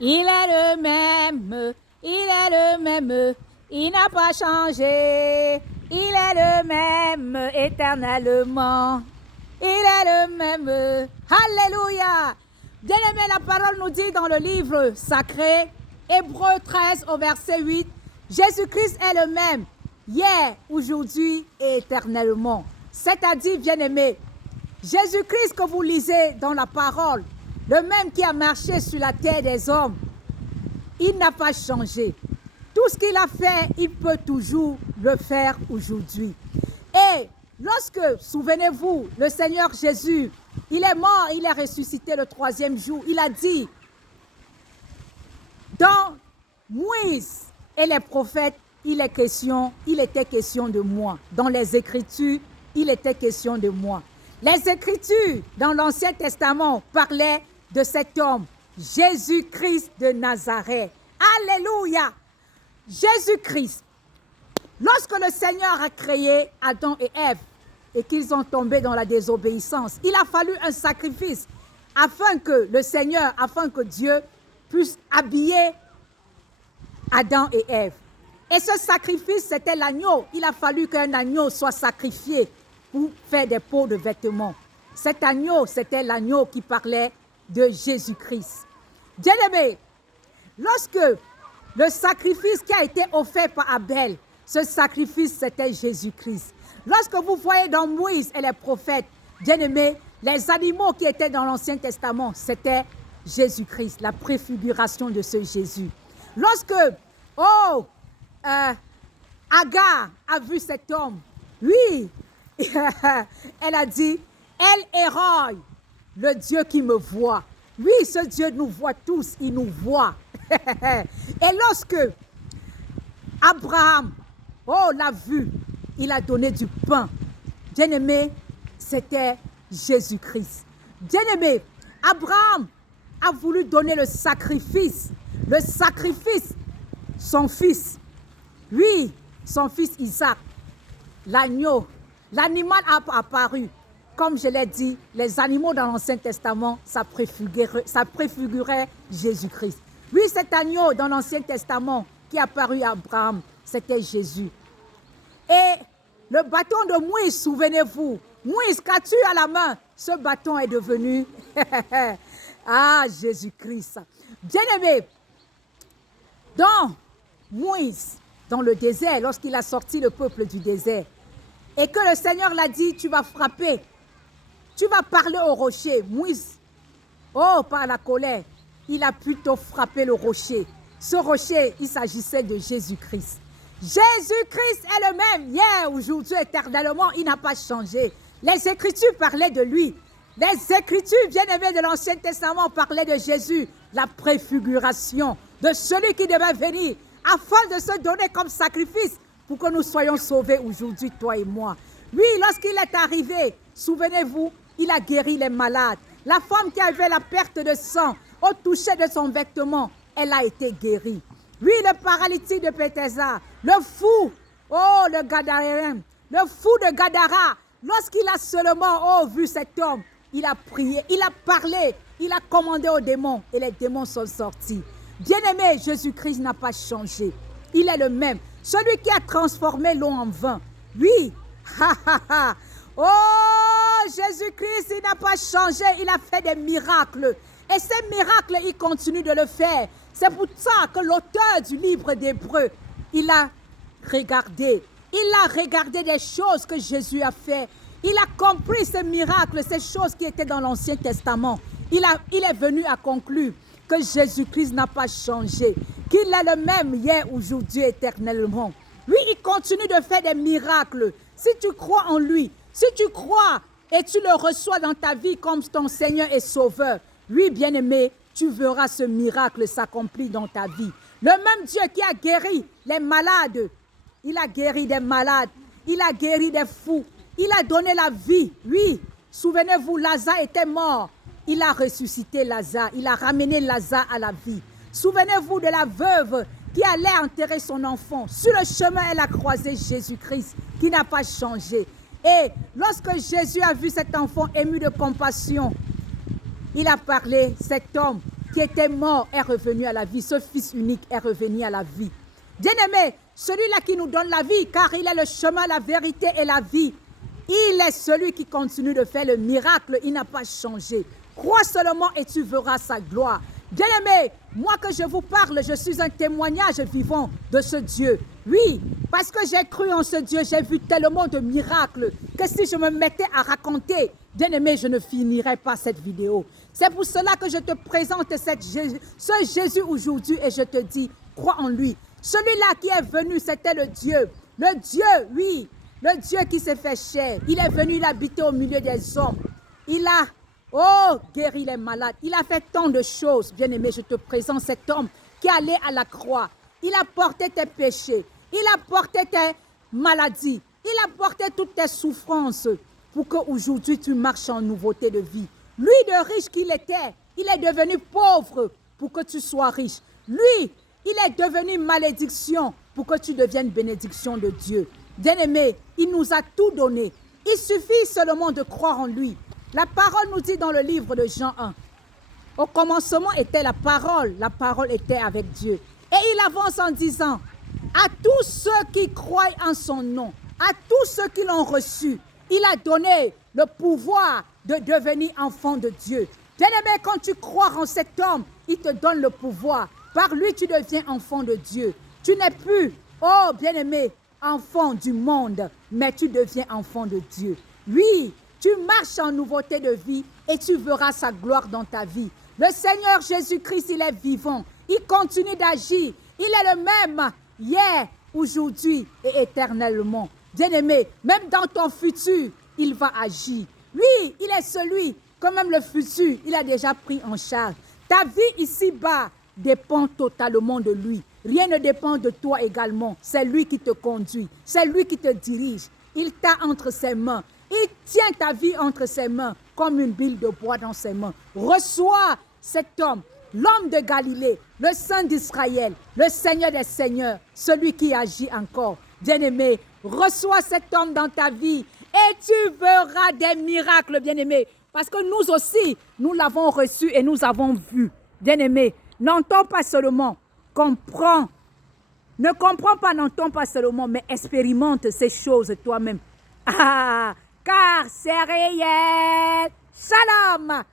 Il est le même, il est le même, il n'a pas changé. Il est le même éternellement. Il est le même. Alléluia. Bien-aimé, la parole nous dit dans le livre sacré, Hébreux 13 au verset 8, Jésus-Christ est le même, hier, aujourd'hui et éternellement. C'est-à-dire, bien-aimé, Jésus-Christ que vous lisez dans la parole, le même qui a marché sur la terre des hommes, il n'a pas changé. Tout ce qu'il a fait, il peut toujours le faire aujourd'hui. Et lorsque, souvenez-vous, le Seigneur Jésus, il est mort, il est ressuscité le 3e jour. Il a dit, dans Moïse et les prophètes, il était question de moi. Dans les Écritures, il était question de moi. Les Écritures, dans l'Ancien Testament, parlaient de cet homme, Jésus-Christ de Nazareth. Alléluia! Jésus-Christ. Lorsque le Seigneur a créé Adam et Ève et qu'ils ont tombé dans la désobéissance, il a fallu un sacrifice afin que le Seigneur, afin que Dieu puisse habiller Adam et Ève. Et ce sacrifice, c'était l'agneau. Il a fallu qu'un agneau soit sacrifié pour faire des peaux de vêtements. Cet agneau, c'était l'agneau qui parlait de Jésus-Christ. Bien-aimé, lorsque le sacrifice qui a été offert par Abel, ce sacrifice, c'était Jésus-Christ. Lorsque vous voyez dans Moïse et les prophètes, bien-aimés, les animaux qui étaient dans l'Ancien Testament, c'était Jésus-Christ, la préfiguration de ce Jésus. Lorsque, Agar a vu cet homme, oui, elle a dit, El Eroi, le Dieu qui me voit. Oui, ce Dieu nous voit tous, il nous voit. Et lorsque Abraham, l'a vu, il a donné du pain. Bien-aimé, c'était Jésus-Christ. Bien-aimé, Abraham a voulu donner le sacrifice, son fils. Oui, son fils Isaac, l'agneau. L'animal a apparu. Comme je l'ai dit, les animaux dans l'Ancien Testament, ça préfigurait Jésus-Christ. Oui, cet agneau dans l'Ancien Testament qui est apparu à Abraham, c'était Jésus. Et le bâton de Moïse, souvenez-vous, Moïse, qu'as-tu à la main? Ce bâton est devenu Jésus-Christ. Bien-aimé, dans Moïse, dans le désert, lorsqu'il a sorti le peuple du désert, et que le Seigneur l'a dit, tu vas frapper, tu vas parler au rocher. Moïse, par la colère, il a plutôt frappé le rocher. Ce rocher, il s'agissait de Jésus-Christ. Jésus-Christ est le même, hier, aujourd'hui, éternellement, il n'a pas changé. Les Écritures parlaient de lui. Les Écritures, bien-aimées de l'Ancien Testament, parlaient de Jésus, la préfiguration de celui qui devait venir, afin de se donner comme sacrifice pour que nous soyons sauvés aujourd'hui, toi et moi. Oui, lorsqu'il est arrivé, souvenez-vous, il a guéri les malades. La femme qui avait la perte de sang, au toucher de son vêtement, elle a été guérie. Oui, le paralytique de Bethesda, le fou, le Gadaréen, le fou de Gadara, lorsqu'il a seulement vu cet homme, il a prié, il a parlé, il a commandé aux démons et les démons sont sortis. Bien-aimé, Jésus-Christ n'a pas changé. Il est le même. Celui qui a transformé l'eau en vin. Oui. Jésus-Christ, il n'a pas changé. Il a fait des miracles. Et ces miracles, il continue de le faire. C'est pour ça que l'auteur du livre d'Hébreux, il a regardé. Il a regardé des choses que Jésus a fait. Il a compris ces miracles, ces choses qui étaient dans l'Ancien Testament. Il est venu à conclure que Jésus-Christ n'a pas changé, qu'il est le même hier, aujourd'hui, éternellement. Oui, il continue de faire des miracles. Si tu crois en lui, si tu crois et tu le reçois dans ta vie comme ton Seigneur et Sauveur, oui, bien-aimé, tu verras ce miracle s'accomplir dans ta vie. Le même Dieu qui a guéri les malades, il a guéri des malades, il a guéri des fous, il a donné la vie. Oui, souvenez-vous, Lazare était mort. Il a ressuscité Lazare, il a ramené Lazare à la vie. Souvenez-vous de la veuve qui allait enterrer son enfant. Sur le chemin, elle a croisé Jésus-Christ qui n'a pas changé. Et lorsque Jésus a vu cet enfant ému de compassion, il a parlé, cet homme qui était mort est revenu à la vie. Ce Fils unique est revenu à la vie. Bien-aimé, celui-là qui nous donne la vie, car il est le chemin, la vérité et la vie. Il est celui qui continue de faire le miracle. Il n'a pas changé. Crois seulement et tu verras sa gloire. Bien-aimé, moi que je vous parle, je suis un témoignage vivant de ce Dieu. Oui, parce que j'ai cru en ce Dieu, j'ai vu tellement de miracles que si je me mettais à raconter, bien-aimé, je ne finirais pas cette vidéo. C'est pour cela que je te présente ce Jésus aujourd'hui et je te dis, crois en lui. Celui-là qui est venu, c'était le Dieu, oui, le Dieu qui s'est fait chair. Il est venu, il habitait au milieu des hommes. Il a guéri les malades. Il a fait tant de choses. Bien-aimé, je te présente cet homme qui allait à la croix. Il a porté tes péchés. Il a porté tes maladies. Il a porté toutes tes souffrances pour qu'aujourd'hui tu marches en nouveauté de vie. Lui, de riche qu'il était, il est devenu pauvre pour que tu sois riche. Lui, il est devenu malédiction pour que tu deviennes bénédiction de Dieu. Bien-aimé, il nous a tout donné. Il suffit seulement de croire en lui. La parole nous dit dans le livre de Jean 1, au commencement était la parole était avec Dieu. Et il avance en disant, à tous ceux qui croient en son nom, à tous ceux qui l'ont reçu, il a donné le pouvoir de devenir enfant de Dieu. Bien-aimé, quand tu crois en cet homme, il te donne le pouvoir. Par lui, tu deviens enfant de Dieu. Tu n'es plus, oh bien-aimé, enfant du monde, mais tu deviens enfant de Dieu. Oui, tu marches en nouveauté de vie et tu verras sa gloire dans ta vie. Le Seigneur Jésus-Christ, il est vivant. Il continue d'agir. Il est le même hier, aujourd'hui et éternellement. Bien-aimé, même dans ton futur, il va agir. Oui, il est celui, quand même le futur, il a déjà pris en charge. Ta vie ici-bas dépend totalement de lui. Rien ne dépend de toi également. C'est lui qui te conduit. C'est lui qui te dirige. Il t'a entre ses mains. Il tient ta vie entre ses mains comme une bille de bois dans ses mains. Reçois cet homme, l'homme de Galilée, le Saint d'Israël, le Seigneur des Seigneurs, celui qui agit encore. Bien-aimé, reçois cet homme dans ta vie et tu verras des miracles, bien-aimé. Parce que nous aussi, nous l'avons reçu et nous avons vu. Bien-aimé, n'entends pas seulement, comprends. Ne comprends pas, n'entends pas seulement, mais expérimente ces choses toi-même. Ah, car c'est réel. Shalom.